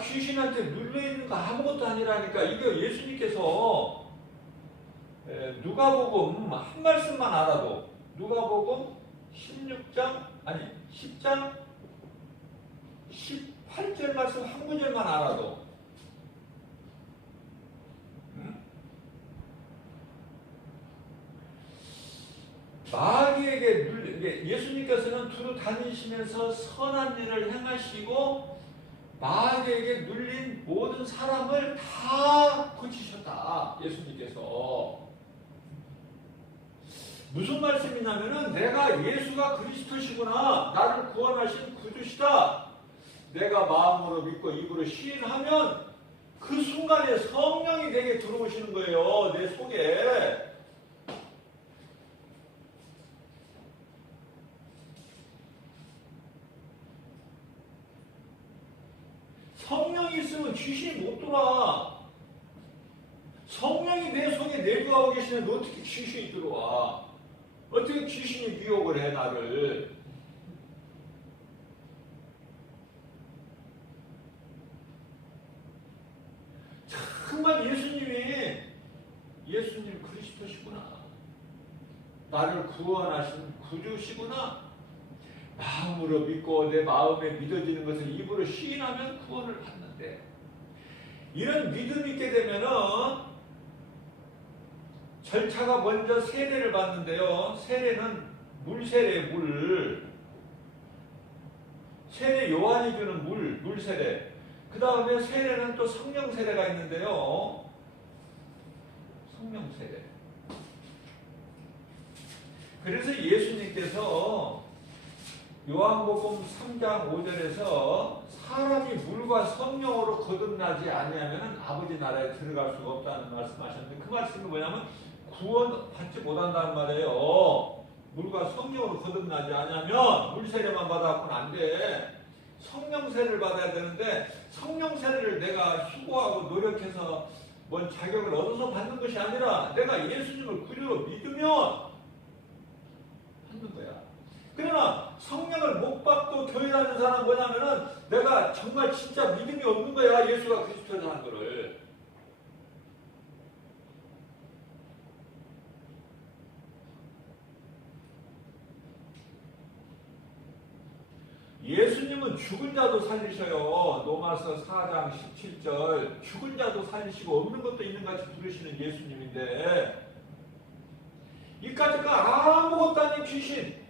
귀신한테 눌려있는 거 아무것도 아니라니까. 이거 예수님께서 누가복음 한 말씀만 알아도 누가복음 10장 18절 말씀 한 구절만 알아도 마귀에게 예수님께서는 두루 다니시면서 선한 일을 행하시고 마귀에게 눌린 모든 사람을 다 고치셨다. 예수님께서. 무슨 말씀이냐면은 내가 예수가 그리스도시구나. 나를 구원하신 구주시다. 내가 마음으로 믿고 입으로 시인하면 그 순간에 성령이 내게 들어오시는 거예요. 내 속에. 성령이 있으면 귀신이 못 들어와. 성령이 내 속에 내주하고 계시는데 어떻게 귀신이 들어와? 어떻게 귀신이 유혹을 해 나를? 정말 예수님 그리스도시구나. 나를 구원하신 구주시구나. 마음으로 믿고 내 마음에 믿어지는 것을 입으로 시인하면 구원을 받는데, 이런 믿음이 있게 되면은 절차가 먼저 세례를 받는데요. 세례는 물세례, 물. 세례 요한이 주는 물 세례. 그 다음에 세례는 또 성령 세례가 있는데요. 성령 세례. 그래서 예수님께서 요한복음 3장 5절에서 사람이 물과 성령으로 거듭나지 아니하면 아버지 나라에 들어갈 수가 없다는 말씀하셨는데, 그 말씀이 뭐냐면 구원 받지 못한다는 말이에요. 물과 성령으로 거듭나지 아니하면 물 세례만 받아갖고는 안 돼. 성령 세례를 받아야 되는데, 성령 세례를 내가 수고하고 노력해서 뭔 자격을 얻어서 받는 것이 아니라 내가 예수님을 구주로 믿으면 받는 거야. 그러나 성령을 못 받고 교회 다니는 사람은 뭐냐면은 내가 정말 진짜 믿음이 없는 거야. 예수가 그리스도라는 거를. 예수님은 죽은 자도 살리셔요. 로마서 4장 17절. 죽은 자도 살리시고 없는 것도 있는 같이 부르시는 예수님인데, 이까짓가 아무것도 아닌 귀신,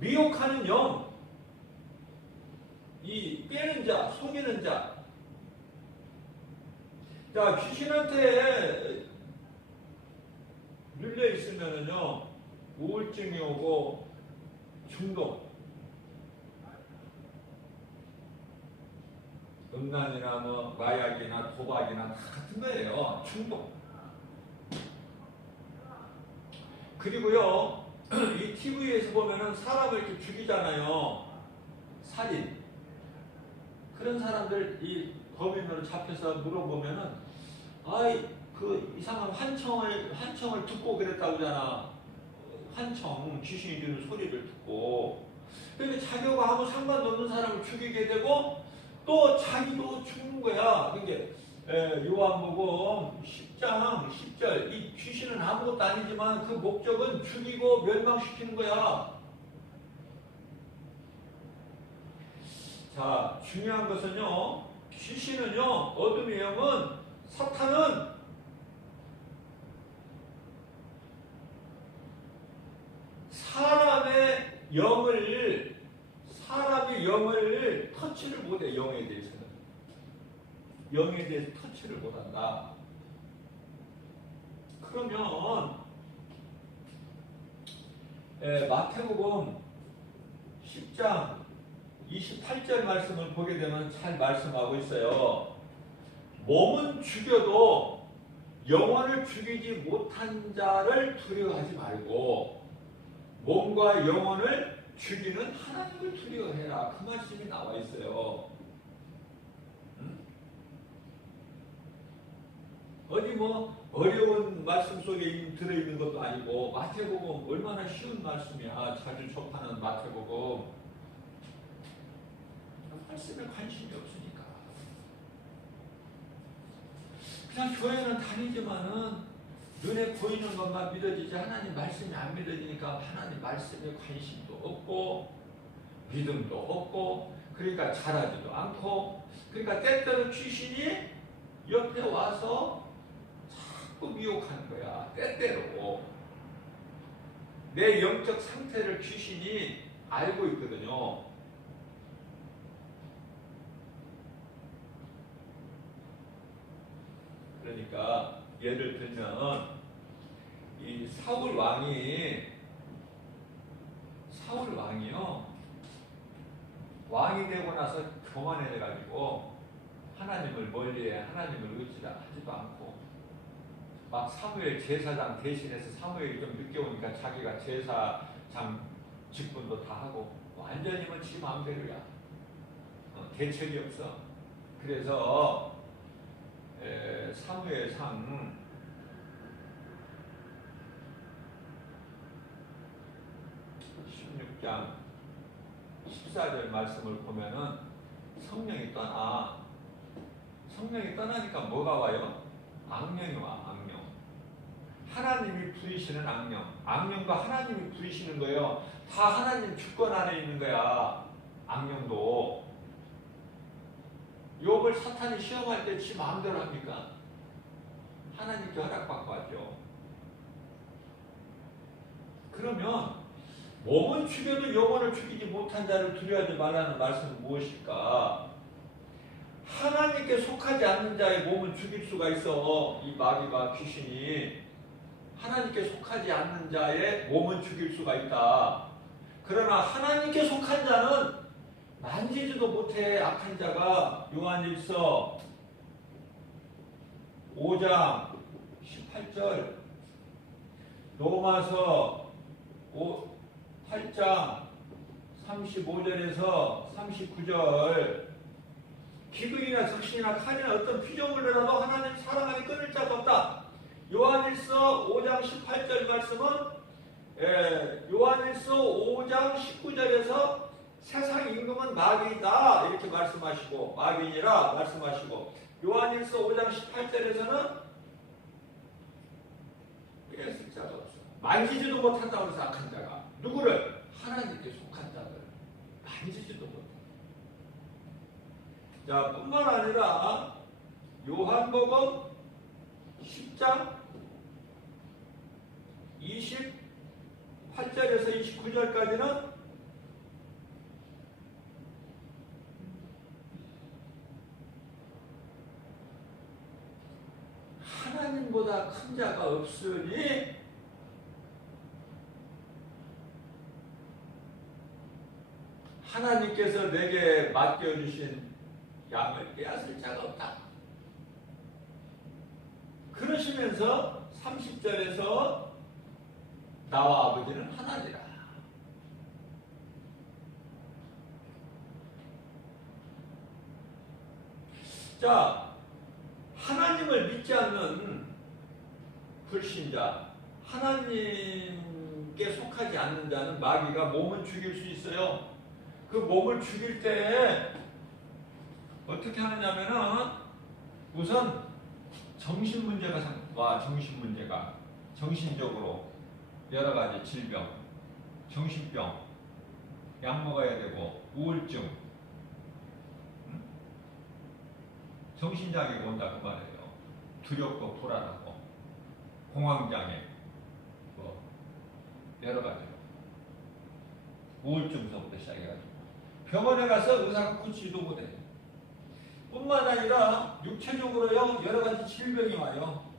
미혹하는 영, 이 빼는 자, 속이는 자. 자, 귀신한테 눌려 있으면은요, 우울증이 오고 중독, 음란이나 뭐 마약이나 도박이나 다 같은 거예요. 중독. 그리고요, 이 TV에서 보면은 사람을 이렇게 죽이잖아요. 살인. 그런 사람들 이 범인으로 잡혀서 물어보면은, 아이, 그 이상한 환청을 듣고 그랬다고 하잖아. 환청, 귀신이 주는 소리를 듣고. 그러니까 자기가 아무 상관도 없는 사람을 죽이게 되고, 또 자기도 죽는 거야. 그게 요한복음 10장 10절. 이 귀신은 아무것도 아니지만 그 목적은 죽이고 멸망시키는 거야. 자, 중요한 것은요, 귀신은요, 어둠의 영은, 사탄은 사람의 영을 터치를 못해. 영에 대해서는. 영에 대해서 터치를 못한다. 그러면 마태복음 10장 28절 말씀을 보게 되면 잘 말씀하고 있어요. 몸은 죽여도 영혼을 죽이지 못한 자를 두려워하지 말고 몸과 영혼을 죽이는 하나님을 두려워해라. 그 말씀이 나와 있어요. 어디 뭐 어려운 말씀 속에 들어있는 것도 아니고, 마태복음 얼마나 쉬운 말씀이야. 자주 접하는 마태복음. 말씀에 관심이 없으니까. 그냥 교회는 다니지만은 눈에 보이는 것만 믿어지지 하나님 말씀이 안 믿어지니까 하나님 말씀에 관심도 없고 믿음도 없고 그러니까 잘하지도 않고 그러니까 때때로 귀신이 옆에 와서 자꾸 미혹하는 거야. 때때로 내 영적 상태를 귀신이 알고 있거든요. 그러니까 예를 들면 이 사울 왕이요 왕이 되고 나서 교만해가지고 하나님을 멀리해 하나님을 의지하지도 않고 막 사무엘 제사장 대신해서 사무엘이 좀 늦게 오니까 자기가 제사장 직분도 다 하고 완전히면 지 마음대로야. 대책이 없어. 그래서 사무엘상 16장 14절 말씀을 보면은 성령이 떠나니까 뭐가 와요? 악령이 와. 악령. 하나님이 부리시는 악령과 하나님이 부리시는 거예요. 다 하나님 주권 안에 있는 거야. 악령도. 욥을 사탄이 시험할 때 지 마음대로 합니까? 하나님께 허락받고 하죠. 그러면 몸은 죽여도 영혼을 죽이지 못한 자를 두려워하지 말라는 말씀은 무엇일까? 하나님께 속하지 않는 자의 몸은 죽일 수가 있어. 이 마귀가 귀신이 하나님께 속하지 않는 자의 몸은 죽일 수가 있다. 그러나 하나님께 속한 자는 만지지도 못해. 악한 자가 요한일서 5장 18절 로마서 8장 35절에서 39절 기근이나 적신이나 칼이나 어떤 피조물이라도 하나님 사랑하니 끊을 자가 없다. 요한일서 5장 18절 말씀은 요한일서 5장 19절에서 세상 임금은 마귀다 이렇게 말씀하시고 마귀니라 말씀하시고 요한일서 5장 18절에서는 뺏을 자가 없어. 만지지도 못한다고 해서 악한 자가 누구를? 하나님께 속한 자를 만지지도 못한다. 자, 뿐만 아니라 요한복음 10장 28절에서 29절까지는 하나님보다 큰 자가 없으니 하나님께서 내게 맡겨주신 양을 빼앗을 자가 없다. 그러시면서 30절에서 나와 아버지는 하나니라. 자, 하나님을 믿지 않는 불신자, 하나님께 속하지 않는 자는 마귀가 몸을 죽일 수 있어요. 그 몸을 죽일 때 어떻게 하느냐면은 우선 정신문제가 정신적으로 여러 가지 질병, 정신병, 약 먹어야 되고 우울증, 정신장애가 온다 그 말이에요. 두렵고 불안하고 공황장애, 뭐 여러 가지 우울증서부터 시작해가지고 병원에 가서 의사가 고치지도 못해. 뿐만 아니라 육체적으로요 여러 가지 질병이 와요.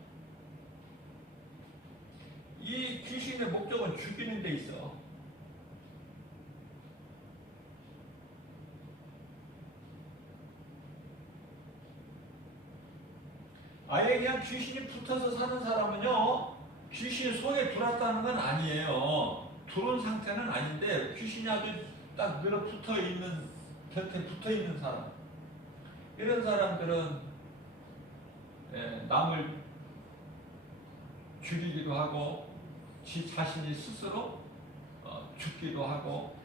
이 귀신의 목적은 죽이는 데 있어. 아예 그냥 귀신이 붙어서 사는 사람은요 귀신 속에 들어왔다는 건 아니에요. 들어온 상태는 아닌데 귀신이 아주 딱 늘어 붙어있는, 곁에 붙어있는 사람, 이런 사람들은 남을 죽이기도 하고 지 자신이 스스로 죽기도 하고,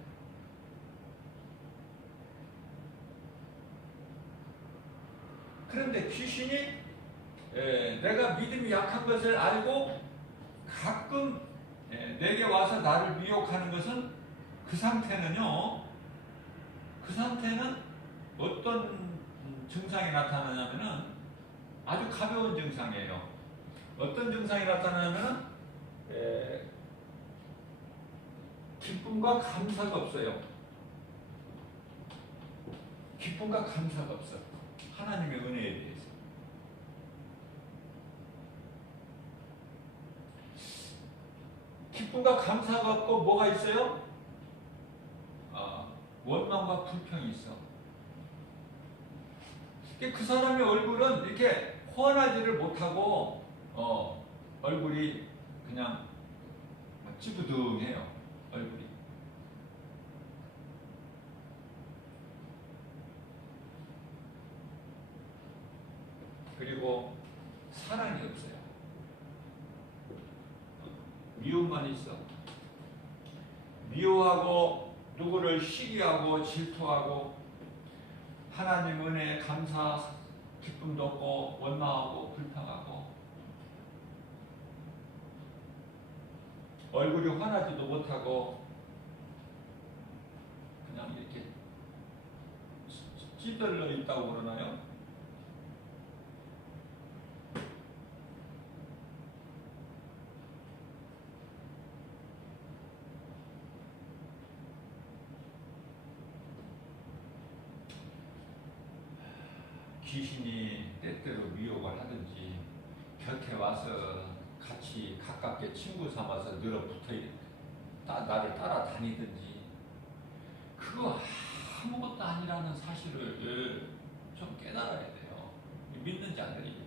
그런데 귀신이 내가 믿음이 약한 것을 알고 가끔 내게 와서 나를 미혹하는 것은 그 상태는 어떤 증상이 나타나냐면은 아주 가벼운 증상이에요. 어떤 증상이 나타나냐면은 기쁨과 감사가 없어요. 기쁨과 감사가 없어. 하나님의 은혜에 대해서. 기쁨과 감사가 없고 뭐가 있어요? 원망과 불평이 있어. 그 사람의 얼굴은 이렇게 호환하지를 못하고 얼굴이 그냥 찌부둥해요. 얼굴이. 그리고 사랑이 없어요. 미움만 있어. 미워하고 누구를 시기하고 질투하고 하나님 은혜에 감사 기쁨도 없고 원망하고 불평하고 얼굴이 환하지도 못하고 그냥 이렇게 찌들러 있다고 그러나요? 귀신이 때때로 미혹을 하든지 곁에 와서 같이 가깝게 친구 삼아서 늘어붙어 나를 따라다니든지 그거 아무것도 아니라는 사실을 좀 깨달아야 돼요. 믿는 자들이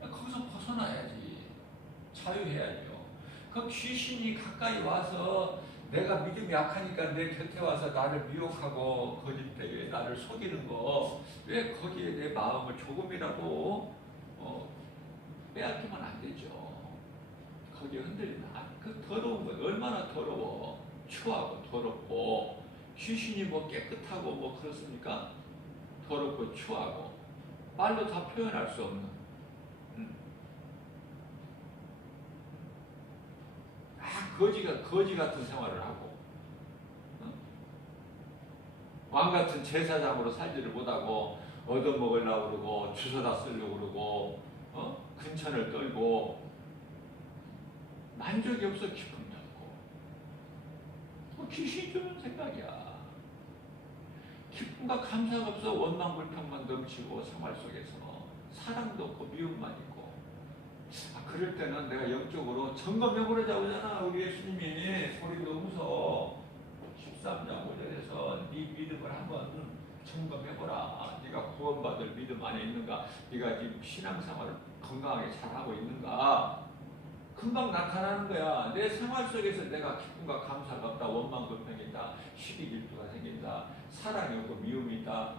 거기서 벗어나야지. 자유해야죠. 그 귀신이 가까이 와서 내가 믿음이 약하니까 내 곁에 와서 나를 미혹하고 거짓되게 나를 속이는 거 왜 거기에 내 마음을 조금이라도 빼앗기면 안 되죠. 거기에 흔들리면 그 더러운 거 얼마나 더러워. 추하고 더럽고 귀신이 뭐 깨끗하고 뭐 그렇습니까? 더럽고 추하고 말로 다 표현할 수 없는 거지 같은 생활을 하고 왕 같은 제사장으로 살지를 못하고 얻어먹으려고 그러고 주워다 쓰려고 그러고 근천을 떨고 만족이 없어 기쁨이 없고 귀신이 주는 생각이야. 기쁨과 감사가 없어 원망불평만 넘치고 생활 속에서 사랑도 없고 미움만 있고 그럴 때는 내가 영적으로 점검해보려자고 하잖아. 우리 예수님이 소리도 무서 13장 5절에서 네 믿음을 한번 점검해보라. 네가 구원받을 믿음 안에 있는가? 네가 지금 신앙생활을 건강하게 잘하고 있는가? 금방 나타나는 거야. 내 생활 속에서 내가 기쁨과 감사가 없다. 원망불평이 있다. 시기 질투가 생긴다. 사랑이 없고 미움이 있다.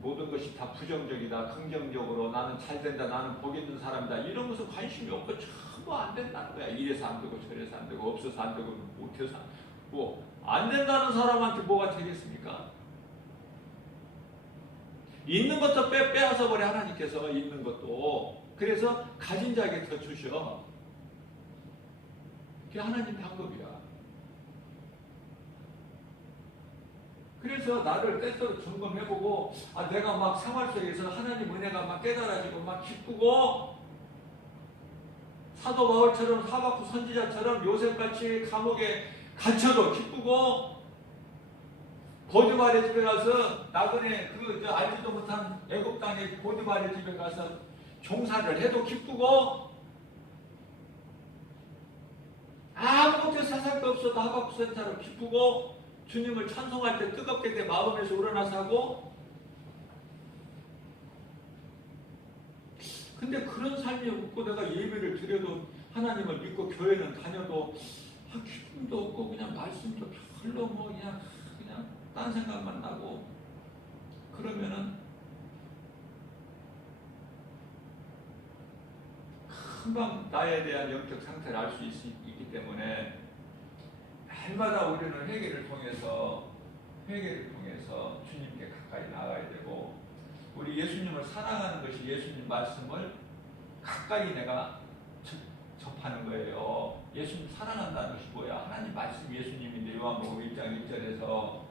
모든 것이 다 부정적이다. 긍정적으로 나는 잘된다. 나는 복 있는 사람이다. 이런 것은 관심이 없고 전부 안 된다는 거야. 이래서 안 되고 저래서 안 되고 없어서 안 되고 못해서 안 된다는 사람한테 뭐가 되겠습니까? 있는 것도 빼앗아 버려 하나님께서. 있는 것도. 그래서 가진 자에게 더 주셔. 그게 하나님 방법이야. 그래서 나를 때때로 점검해보고 내가 막 생활 속에서 하나님 은혜가 막 깨달아지고 막 기쁘고 사도 바울처럼 하박국 선지자처럼 요셉같이 감옥에 갇혀도 기쁘고 보디발의 집에 가서 나그네 알지도 못한 애굽 땅의 보디발의 집에 가서 종사를 해도 기쁘고 아무것도 세상도 없어도 하박국 선지자로 기쁘고 주님을 찬송할 때 뜨겁게 내 마음에서 우러나서 하고 근데 그런 삶이 없고 내가 예배를 드려도 하나님을 믿고 교회는 다녀도 기쁨도 없고 그냥 말씀도 별로 그냥 딴 생각만 나고 그러면은 금방 나에 대한 영적 상태를 알 수 있기 때문에 날마다 우리는 회개를 통해서 주님께 가까이 나가야 되고 우리 예수님을 사랑하는 것이 예수님 말씀을 가까이 내가 접하는 거예요. 예수님 사랑한다는 것이 뭐야? 하나님 말씀 예수님인데 요한복음 1장 1절에서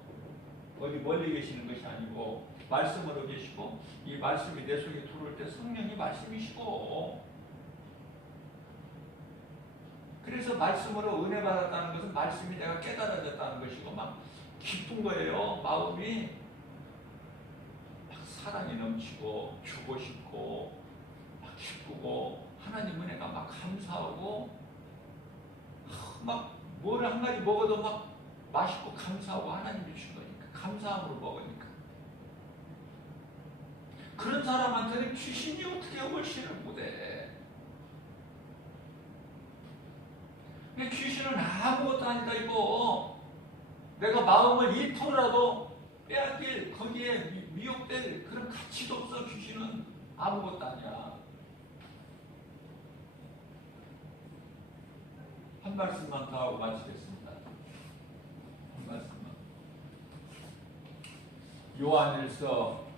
어디 멀리 계시는 것이 아니고 말씀으로 계시고 이 말씀이 내 속에 들어올 때 성령이 말씀이시고 그래서 말씀으로 은혜 받았다는 것은 말씀이 내가 깨달아졌다는 것이고 막 기쁜 거예요. 마음이 막 사랑이 넘치고 주고 싶고 막 기쁘고 하나님 은혜가 막 감사하고 막 뭘 한 가지 먹어도 막 맛있고 감사하고 하나님이 준 거니까 감사함으로 먹으니까 그런 사람한테는 귀신이 어떻게 훨씬을 못해. 근데 귀신은 아무것도 아니다 이거. 내가 마음을 1%라도 빼앗길 거기에 미혹될 그런 가치도 없어. 귀신은 아무것도 아니야. 한 말씀만 더 하고 마치겠습니다. 한 말씀만. 요한일서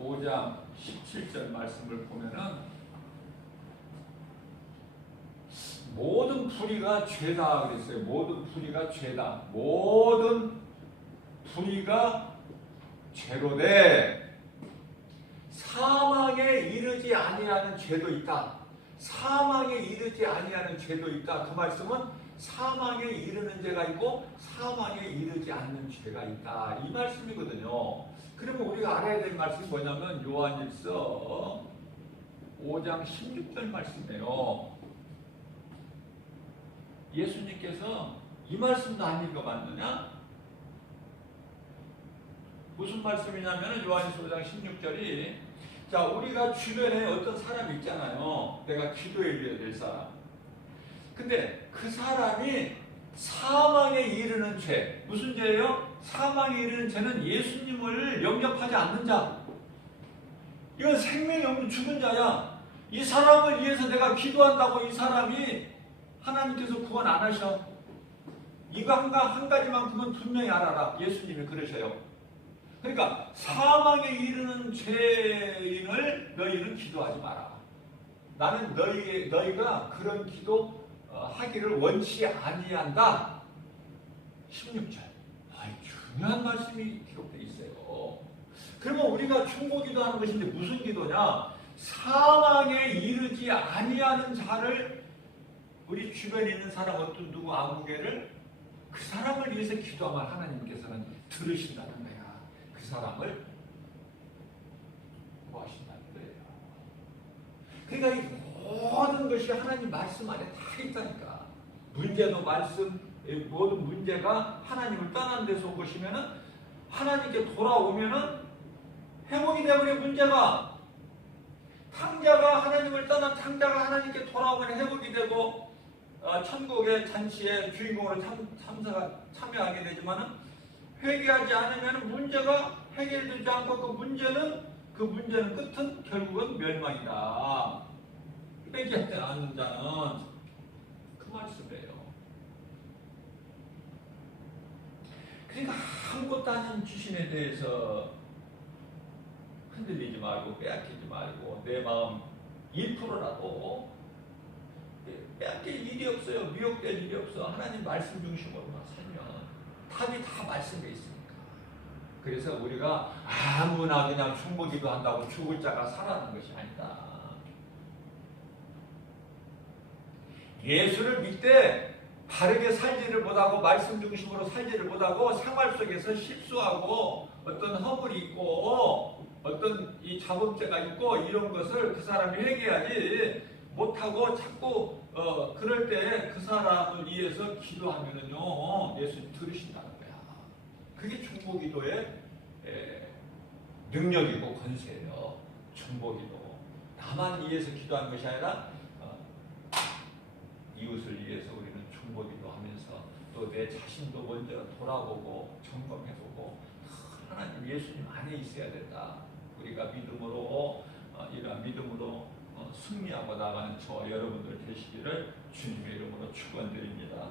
5장 17절 말씀을 보면은 모든 불의가 죄다 그랬어요. 모든 불의가 죄다. 모든 불의가 죄로되 사망에 이르지 아니하는 죄도 있다. 사망에 이르지 아니하는 죄도 있다. 그 말씀은 사망에 이르는 죄가 있고 사망에 이르지 않는 죄가 있다. 이 말씀이거든요. 그러면 우리가 알아야 될 말씀이 뭐냐면 요한일서 5장 16절 말씀이에요. 예수님께서 이 말씀도 안 읽어봤느냐? 무슨 말씀이냐면 요한일서 5장 16절이 자 우리가 주변에 어떤 사람이 있잖아요. 내가 기도해야 될 사람. 근데 그 사람이 사망에 이르는 죄. 무슨 죄예요? 사망에 이르는 죄는 예수님을 영접하지 않는 자. 이건 생명이 없는 죽은 자야. 이 사람을 위해서 내가 기도한다고 이 사람이 하나님께서 구원 안 하셔. 이거 한 가지만큼은 분명히 알아라. 예수님이 그러셔요. 그러니까 사망에 이르는 죄인을 너희는 기도하지 마라. 나는 너희가 그런 기도 하기를 원치 아니한다. 16절. 중요한 말씀이 기록되어 있어요. 그러면 우리가 충고기도 하는 것인데 무슨 기도냐? 사망에 이르지 아니하는 자를 우리 주변에 있는 사람 어떤 누구 아무개를 그 사람을 위해서 기도하면 하나님께서는 들으신다는 거야. 그 사람을 구하신다는 거예요. 그러니까 이 모든 것이 하나님 말씀 안에 다 있다니까. 문제도 말씀, 모든 문제가 하나님을 떠난 데서 온 것이면은 하나님께 돌아오면은 회복이 되어버린 문제가 탕자가 하나님을 떠난 탕자가 하나님께 돌아오면 회복이 되고 천국의 잔치의 주인공으로 참여하게 되지만은 회개하지 않으면 문제가 해결되지 않고 그 문제는 끝은 결국은 멸망이다. 회개하지 않는 자는 그 말씀이에요. 그러니까 아무것도 아닌 귀신에 대해서 흔들리지 말고 빼앗기지 말고 내 마음 1%라도 빼앗길 일이 없어요. 미혹될 일이 없어. 하나님 말씀 중심으로만 살면 답이 다 말씀에 있으니까. 그래서 우리가 아무나 그냥 충고기도 한다고 죽을 자가 살아나는 것이 아니다. 예수를 믿되 바르게 살지를 못하고 말씀 중심으로 살지를 못하고 생활 속에서 실수하고 어떤 허물이 있고 어떤 이 자범죄가 있고 이런 것을 그 사람이 회개하지 못하고 자꾸 그럴 때 그 사람을 위해서 기도하면은요 예수님 들으신다는 거야. 그게 중보기도의 능력이고 권세예요. 중보기도 나만 위해서 기도하는 것이 아니라 이웃을 위해서 우리는 중보기도 하면서 또 내 자신도 먼저 돌아보고 점검해보고 하나님 예수님 안에 있어야 된다. 우리가 믿음으로 이러한 믿음으로 승리하고 나가는 저 여러분들 되시기를 주님의 이름으로 축원드립니다.